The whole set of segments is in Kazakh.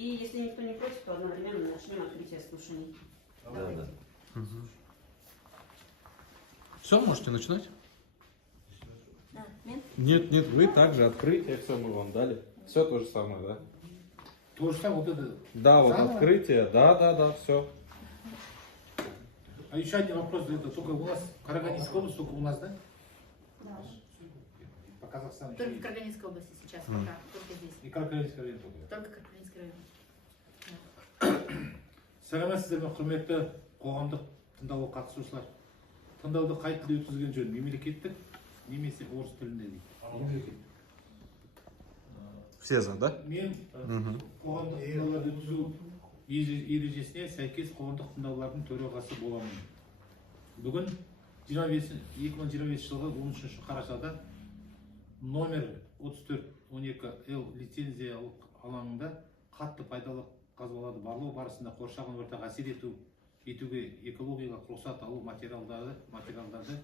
И если никто не против, то одновременно начнем открытие слушаний. Да. Все, можете начинать? Да, нет? Нет, вы также открытие, все мы вам дали. Все то же самое, да? То же самое, вот это. Да, вот Заново? открытие, да, все. А еще один вопрос, это только у нас, Караганинская область, только у нас, да? Да. По Казахстану. Только в Караганинской области сейчас, пока, только здесь. И Караганинский район только. Только Караганинский район. Сәлеметсіздер ме, құрметті қоғамдық тыңдауға қатысушылар. Тыңдауды қай тілде өткізген жөн? Мемлекеттік немесе орыс тілінде дейді. Все за, да? Мен қоғамдық тыңдауларды өткізу ережесіне сәйкес қоғамдық тыңдаулардың төрағасы боламын. Бүгін 2025 жылғы 13 қарашада номер 3412Л лицензиялық алаңында қатты пайдалы қазбаларды барлау барысында қоршаған ортаға әсер етуге экологиялық рұқсат алу материалдарды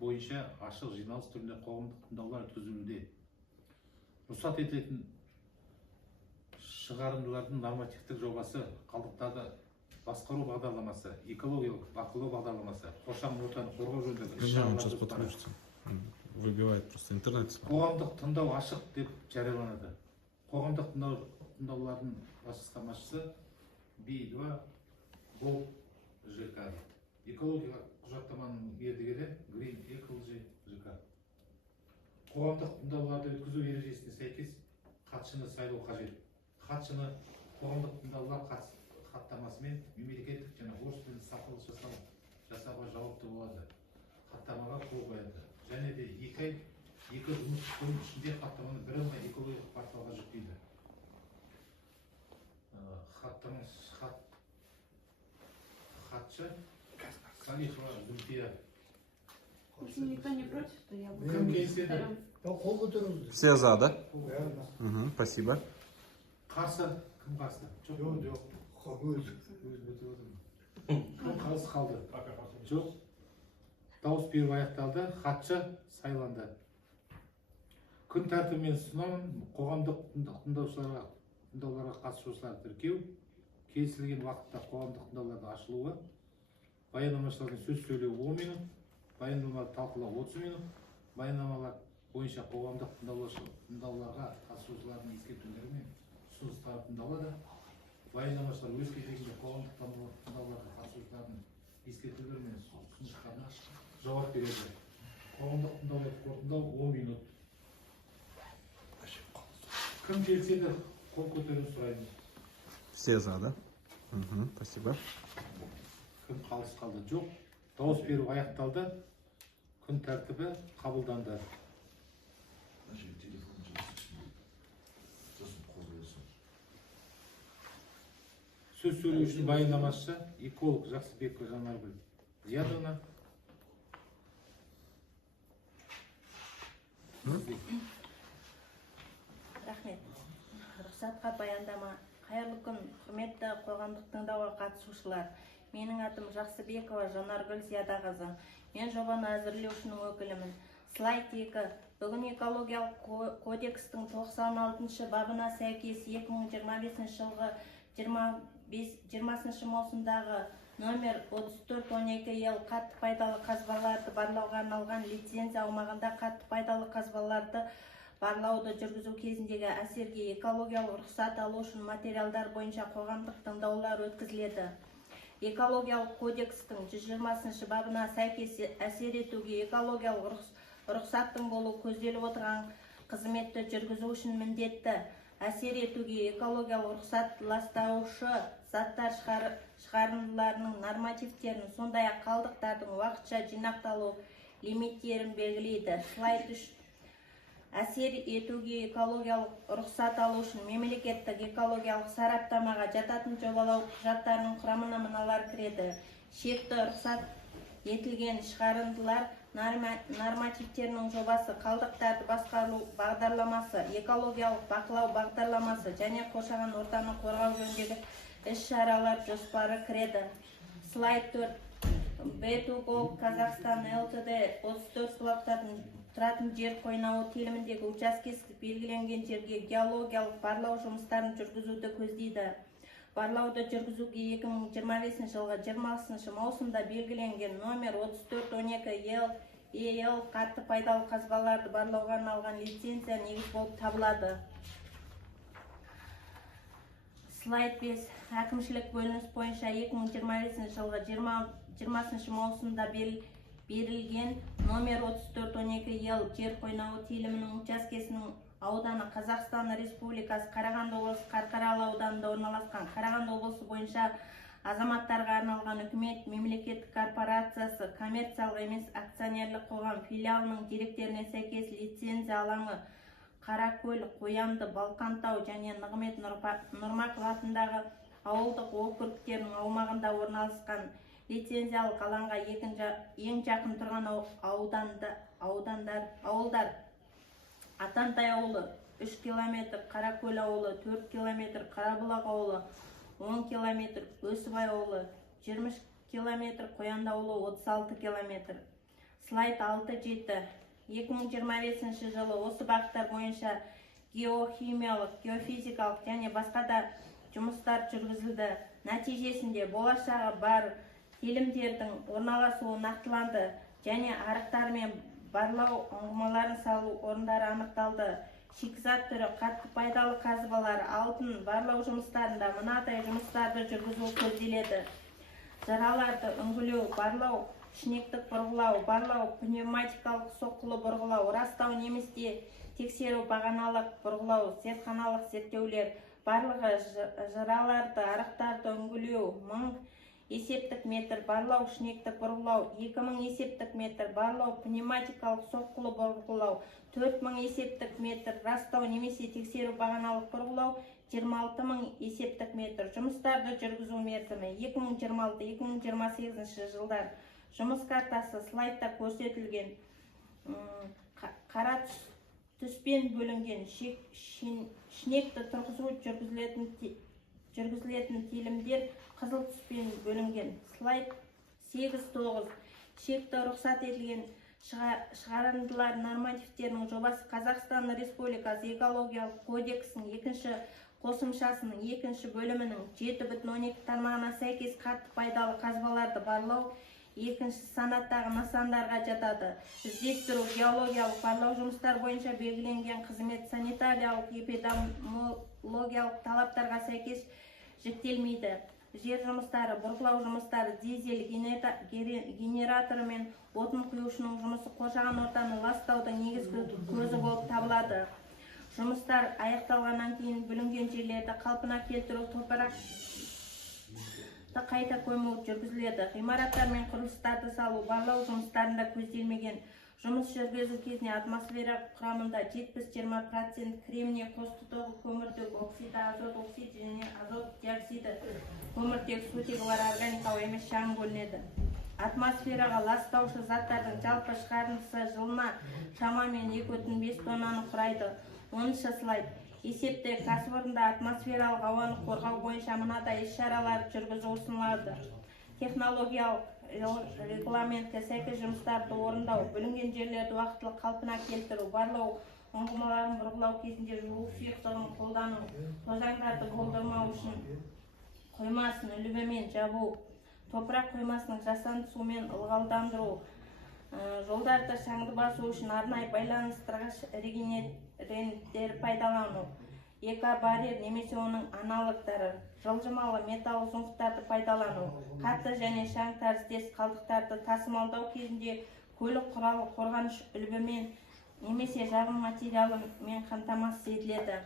бойынша ашық жиналыс түрінде қоғамдық тыңдаулар өткізілуде. Рұқсат етілетін шығарындылардың нормативтік жобасы, қалдықтарды басқару бағдарламасы, экологиялық бақылау бағдарламасы, қоршаған ортаны қорғау жөніндегі Сейчас подключится. Выбивает просто интернет. қоғамдық тыңдау ашық деп жарияланады. Қоғамдық тыңдаулардың басқармашысы B2 Gold ЖК. Экологиялық құжаттаманың мердігері Green Ecology ЖК. Қоғамдық тыңдауларды өткізу ережесіне сәйкес хатшыны сайлау қажет. Хатшыны қоғамдық тыңдаулар хаттамасымен мемлекеттік және орыс тілін сапалы жасауға жауапты болады. Хаттамаға қол қояды. Және де екі жұмыс күн ішінде хаттаманы бірыңғай экологиялық порталға жүктейді. Хатшы Салихова Зульфия. Если никто не против, то я буду. Кім келіседі? Все за, да? Спасибо. Қарсы кім қарсы? Жоқ. Кім қарсы қалды? Жоқ. Дауыс беру аяқталды. Хатшы сайланды. Күн тәртібімен ұсынамын. Қоғамдық тыңдауларға қатысушылар тіркеу, келісілген уақытта қоғамдық тыңдаулардың ашылуы, баяндамашылардың сөз сөйлеу 10 минут, баяндамаларды талқылау 30 минут, баяндамалар бойынша қоғамдық тыңдауларға қатысушылардың ескертулері мен ұсыныстары тыңдалады. Баяндамашылар өз кезегінде қоғамдық тыңдауларға қатысушылардың ескертулері мен ұсыныстарына жауап береді. Қоғамдық тыңдауларды қорытындылау 10 минут. Кім келіседі? Қол көтеру сұрайды. Все за, да? Спасибо. Кім қалыс қалды? Жоқ. Дауыс беру аяқталды. Күн тәртібі қабылданды. Сөз сөйлеу үшін баяндамашы эколог Жақсыбекова Жанаргүл Зиядовна. Рахмет. Рұқсатқа баяндама. Қайырлы күн, құрметті қоғамдық тыңдауға қатысушылар. Менің атым Жақсыбекова Жанаргүл Зиядақызы. Мен жобаны әзірлеушінің өкілімін. Слайд 2. Бүгін экологиялық кодекстің 96 бабына сәйкес 2025 жылғы 20 маусымдағы номер 3412Л қатты пайдалы қазбаларды барлауға арналған лицензия аумағында қатты пайдалы қазбаларды барлауды жүргізу кезіндегі әсерге экологиялық рұқсат алу үшін материалдар бойынша қоғамдық тыңдаулар өткізіледі. Экологиялық кодекстің 120 бабына сәйкес әсер етуге экологиялық рұқсаттың болу көзделіп отырған қызметті жүргізу үшін міндетті. Әсер етуге экологиялық рұқсат ластаушы заттар шығарындыларының нормативтерін, сондай-ақ қалдықтардың уақытша жинақталу лимиттерін белгілейді. Слайд 3. Әсер етуге экологиялық рұқсат алу үшін мемлекеттік экологиялық сараптамаға жататын жобалау құжаттарының құрамына мыналар кіреді. Шекті рұқсат етілген шығарындылар нормативтерінің жобасы, қалдықтарды басқару бағдарламасы, экологиялық бақылау бағдарламасы және қоршаған ортаны қорғау жөніндегі іс-шаралар жоспары кіреді. Слайд 4. B2 Gold Казахстан ЛТД 34 талаптарын тұратын жер қойнауы теліміндегі учаскесі белгіленген жерге геологиялық барлау жұмыстарын жүргізуді көздейді. Барлауды жүргізуге 2025 жылғы 20 маусымда белгіленген номер 3412 ел қатты пайдалы қазбаларды барлауға арналған лицензия негіз болып табылады. Слайд 5. Әкімшілік бөлініс бойынша 2025 жылғы 20 маусымда берілген номер 3412 ел жер қойнауы телімінің учаскесінің ауданы Қазақстан Республикасы Қарағанды облысы Қарқаралы ауданында орналасқан. Қарағанды облысы бойынша азаматтарға арналған үкімет мемлекеттік корпорациясы коммерциялық емес акционерлік қоғам филиалының деректеріне сәйкес лицензия алаңы Қаракөл, Қоянды, Балқантау және Нығмет Нұрмақов атындағы ауылдық округтерінің аумағында орналасқан. Лицензиялық алаңға ең жақын тұрған ауылдар Атантай ауылы 3 км, Қаракөл ауылы 4 км, Қарабұлақ ауылы 10 км, Өсібай ауылы 20 км, Қоянды ауылы 36 км. Слайд 6-7. 2025 жылы осы бағыттар бойынша геохимиялық, геофизикалық және басқа да жұмыстар жүргізілді. Нәтижесінде болашағы бар телімдердің орналасуы нақтыланды және арықтар мен барлау ұңғымаларын салу орындары анықталды. Шикізат түрі қатты пайдалы қазбалар, алтын барлау жұмыстарында мынадай жұмыстарды жүргізу көзделеді. Жараларды үңгілеу, барлау, шнектік бұрғылау, барлау, пневматикалық соққылы бұрғылау, растау немесе тексеру, бағаналық бұрғылау, зертханалық зерттеулер, барлығы жараларды, арықтарды үңгілеу, 1000 есептік метр, барлау, шнектік бұрғылау, 2000 есептік метр, барлау, пневматикалық соққылы бұрғылау, 4000 есептік метр, растау немесе тексеру, бағаналық бұрғылау, 26000 есептік метр. Жұмыстарды жүргізу мерзімі 2026-2028 жылдар. Жұмыс картасы слайдта көрсетілген. Қара түспен бөлінген шнекті тұрғызу жүргізілетін телімдер қызыл түспен бөлінген. Слайд 8-9. Шекті рұқсат етілген шығарындылар нормативтерінің жобасы Қазақстан Республикасы экологиялық кодексінің 2 қосымшасының 2 бөлімінің 7.12 тармағына сәйкес қатты пайдалы қазбаларды барлау 2 санаттағы нысандарға жатады. Іздестіру, геологиялық барлау жұмыстар бойынша белгіленген қызмет санитариялық, эпидемиологиялық талаптарға сәйкес жіктелмейді. Жер жұмыстары, бұрғылау жұмыстары, дизель генераторы мен отын құюшының жұмысы қоршаған ортаны ластаудың негізгі көзі болып табылады. Жұмыстар аяқталғаннан кейін бүлінген жерлерді қалпына келтіру, топырақ қайта көму жүргізіледі. Ғимараттар мен құрылыстарды салу, барлау жұмыстарында көзделмеген. Жұмыс жүргізу кезінде атмосфера құрамында 70-20% кремний, қосты көміртек оксиді, азот оксиді және азот диоксиді, көміртек, сутегі бар органикалық емес шаң бөлінеді. Атмосфераға ластаушы заттардың жалпы шығарындысы жылына шамамен 2,5 тоннаны құрайды. 10-шы слайд. Есепте кәсіпорында атмосфералық ауаны қорғау бойынша мынадай іс-шаралар жүргізу ұсынылады. Технологиялық регламентке сәйкес жұмыстарды орындау, бүлінген жерлерді уақытылы қалпына келтіру, барлау ұңғымаларын бұрғылау кезінде жуу сұйықтығын қолдану, тозаңдарды болдырмау үшін қоймасын үлгімен жабу, топырақ қоймасының жасанды сумен ылғалдандыру, жолдарды шаңды басу үшін арнайы байланыстырғыш регенеранттер пайдалану, экобарьер немесе оның аналогтары, жылжымалы металл зұңғыттарды пайдалану, қатты және шаң тәріздес қалдықтарды тасымалдау кезінде көлік құралы қорғаныш үлгімен немесе жағым материалымен қамтамасыз етіледі.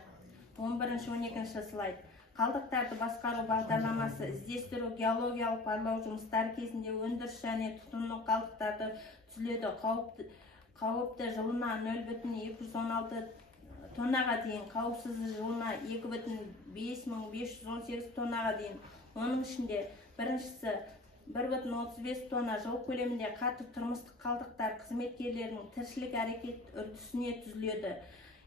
11-12 слайд. Қалдықтарды басқару бағдарламасы іздестіру, геологиялық барлау жұмыстары кезінде өндіріс және тұтыну қалдықтарды түзіледі. Қауіпті жылына 0,216 тоннаға дейін, қауіпсіз жылына 2,5518 тоннаға дейін. Оның ішінде біріншісі 1,35 тонна жыл көлемінде қатты тұрмыстық қалдықтар қызметкерлерінің тіршілік әрекет үрдісіне түзіледі.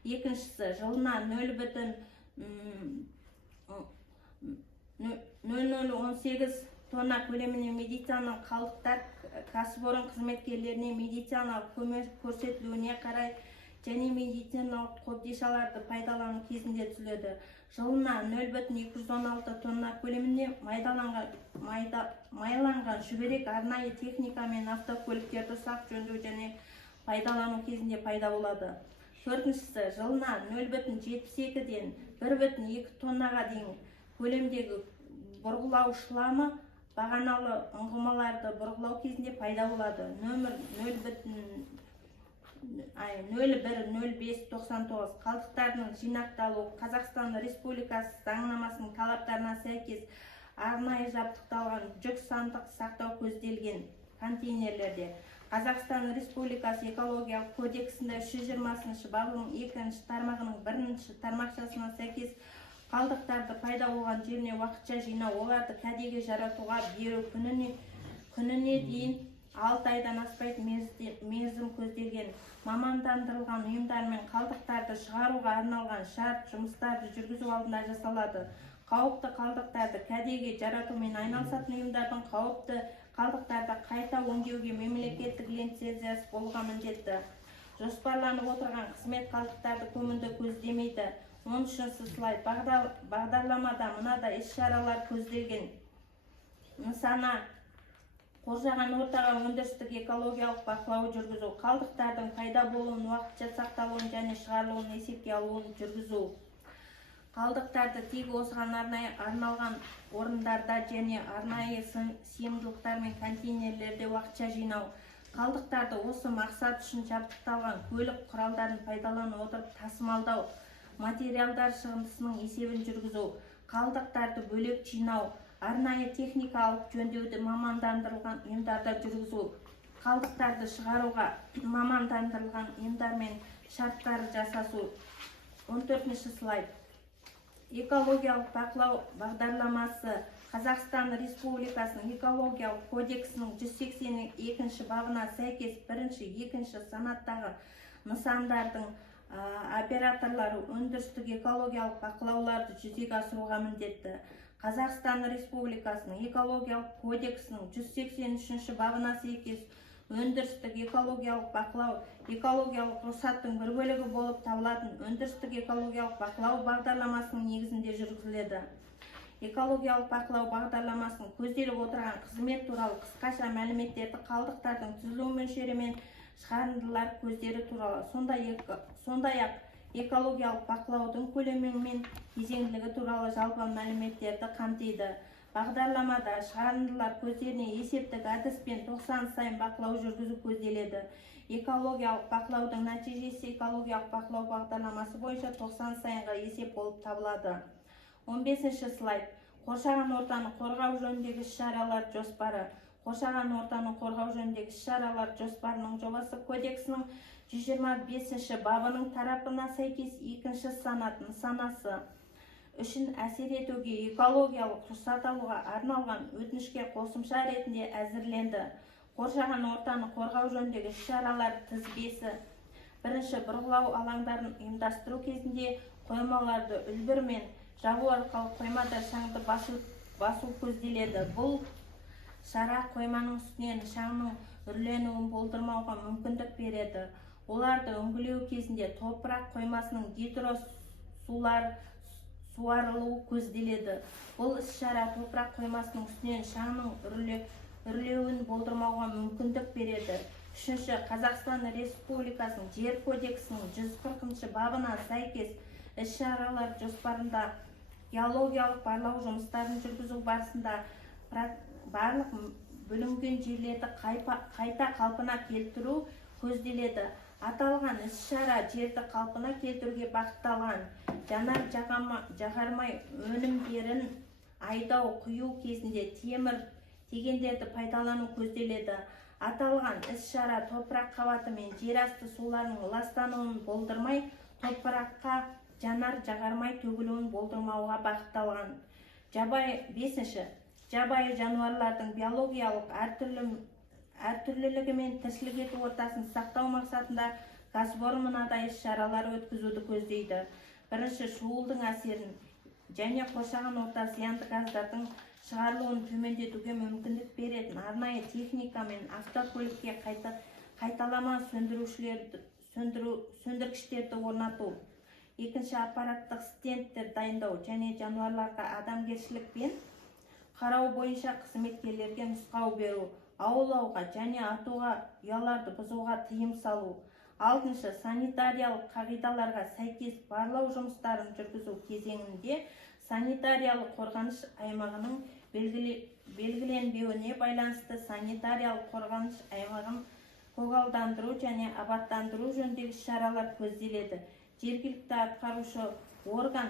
Екіншісі жылына 0,0018 тонна көлеміне медициналық қалдықтар кәсіпорын қызметкерлеріне медициналық көмек көрсетілуіне қарай және медициналық қобдишаларды пайдалану кезінде түзіледі. Жылына 0,216 тонна көлемінде майланған шүберек арнайы техника мен автокөліктерді ұсақ жөндеу және пайдалану кезінде пайда болады. Төртіншісі, жылына 0,72-ден 1,2 тоннаға дейін көлемдегі бұрғылау шламы бағаналы ұңғымаларды бұрғылау кезінде пайда болады. Нөмір 010599 қалдықтардың жинақталуы Қазақстан Республикасы заңнамасының талаптарына сәйкес арнайы жабдықталған жүк сандық сақтау көзделген контейнерлерде. Қазақстан Республикасы экологиялық кодексінде 320 бабының 2 тармағының 1 тармақшасына сәйкес қалдықтарды пайда болған жеріне уақытша жинау, оларды кәдеге жаратуға беру күніне дейін 6 айдан аспайтын мерзім көзделген. Мамандандырылған ұйымдармен қалдықтарды шығаруға арналған шарт жұмыстарды жүргізу алдында жасалады. Қауіпті қалдықтарды кәдеге жаратумен айналысатын ұйымдардың қауіпті қалдықтарды қайта өңдеуге мемлекеттік лицензиясы болуға міндетті. Жоспарланып отырған қызмет қалдықтарды көмуді көздемейді. 13-ші слайд. Бағдарламада мынадай іс-шаралар көзделген. Нысана қоршаған ортаға өндірістік экологиялық бақылау жүргізу, қалдықтардың пайда болуын, уақытша сақталуын және шығарылуын есепке алуын жүргізу. Қалдықтарды тек осыған арналған орындарда және арнайы сыйымдылықтар мен контейнерлерде уақытша жинау. Қалдықтарды осы мақсат үшін жабдықталған көлік құралдарын пайдалана отырып тасымалдау, материалдар шығындысының есебін жүргізу, қалдықтарды бөлек жинау, арнайы техникалық жөндеуді мамандандырылған ұйымдарда жүргізу, қалдықтарды шығаруға мамандандырылған ұйымдармен шарттар жасасу. 14-ші слайд. Экологиялық бақылау бағдарламасы Қазақстан Республикасының экологиялық кодексінің 182 бабына сәйкес 1-2 санаттағы нысандардың операторлары өндірістік экологиялық бақылауларды жүзеге асыруға міндетті. Қазақстан Республикасының экологиялық кодексінің 183 бабына сәйкес өндірістік экологиялық бақылау экологиялық рұқсаттың бір бөлігі болып табылатын өндірістік экологиялық бақылау бағдарламасының негізінде жүргізіледі. Экологиялық бақылау бағдарламасының көзделіп отырған қызмет туралы қысқаша мәліметтерді қалдықтардың түзілу мөлшері мен шығарындылар көздері туралы, сондай-ақ экологиялық бақылаудың көлемі мен кезеңділігі туралы жалпы мәліметтерді қамтиды. Бағдарламада шығарындылар көздеріне есептік әдіспен 90 сайын бақылау жүргізу көзделеді. Экологиялық бақылаудың нәтижесі экологиялық бақылау бағдарламасы бойынша 90 сайынға есеп болып табылады. 15-ші слайд. Қоршаған ортаны қорғау жөніндегі іс-шаралар жоспары. Қоршаған ортаны қорғау жөніндегі іс-шаралар жоспарының жобасы кодексінің 125-ші бабының тарапына сәйкес 2-ші санат нысанасы үшін әсер етуге экологиялық рұқсат алуға арналған өтінішке қосымша ретінде әзірленді. Қоршаған ортаны қорғау жөніндегі іс-шаралар тізбесі. Бірінші, бұрғылау алаңдарын ұйымдастыру кезінде қоймаларды үлбірмен жабу арқылы қоймада шаңды басу көзделеді. Бұл шара қойманың үстінен шаңның үрленуін болдырмауға мүмкіндік береді. Оларды өңгілеу кезінде топырақ қоймасының суарылуы көзделеді. Бұл іс-шара топырақ қоймасының үстінен шаңның үрлеуін болдырмауға мүмкіндік береді. Үшінші, Қазақстан Республикасының жер кодексінің 140 бабына сәйкес іс-шаралар жоспарында геологиялық барлау жұмыстарын жүргізу барысында барлық бүлінген жерлерді қайта қалпына келтіру көзделеді. Аталған іс-шара жерді қалпына келтіруге бағытталған жанар-жағармай өнімдерін айдау құю кезінде темір тегендерді пайдалану көзделеді. Аталған іс-шара топырақ қабаты мен жерасты суларының ластануын болдырмай, топыраққа жанар-жағармай төгілуін болдырмауға бағытталған. Бесінші, жабайы жануарлардың биологиялық әртүрлілігі мен тіршілік ету ортасын сақтау мақсатында кәсіпорын мынадай іс-шаралар өткізуді көздейді. Бірінші, шуылдың әсерін және қоршаған орта зиянды газдардың шығарылуын төмендетуге мүмкіндік беретін арнайы техника мен автокөлікке қайталама сөндіргіштерді орнату. Екінші, аппараттық стендтер дайындау және жануарларға адамгершілікпен қарау бойынша қызметкерлерге нұсқау беру. Аулауға және атуға, ұяларды бұзуға тыйым салу. Алтыншы, санитариялық қағидаларға сәйкес барлау жұмыстарын жүргізу кезеңінде санитариялық қорғаныш аймағының белгіленбеуіне байланысты санитариялық қорғаныш аймағын көгалдандыру және абаттандыру жөніндегі шаралар көзделеді. Жергілікті атқарушы орган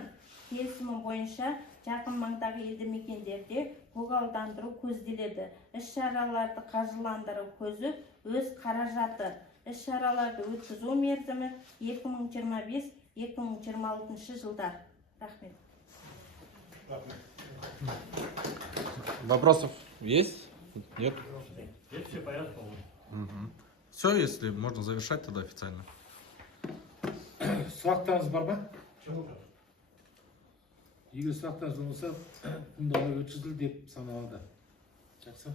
келісімі бойынша жақын маңдағы елді мекендерде көгалдандыру көзделеді. Іс-шараларды қаржыландыру көзі өз қаражаты. Іс-шараларды өткізу мерзімі 2025-2026 жылдар. Рахмет. Вопросов есть? Нет? Здесь все понятно. Все, если можно завершать тогда официально. Сұрақтарыңыз бар ма? Чего? Егер сұрақтарыңыз болмаса, тыңдауға өткізілді деп саналады. Жақсы.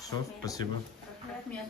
Все, спасибо. Рахмет.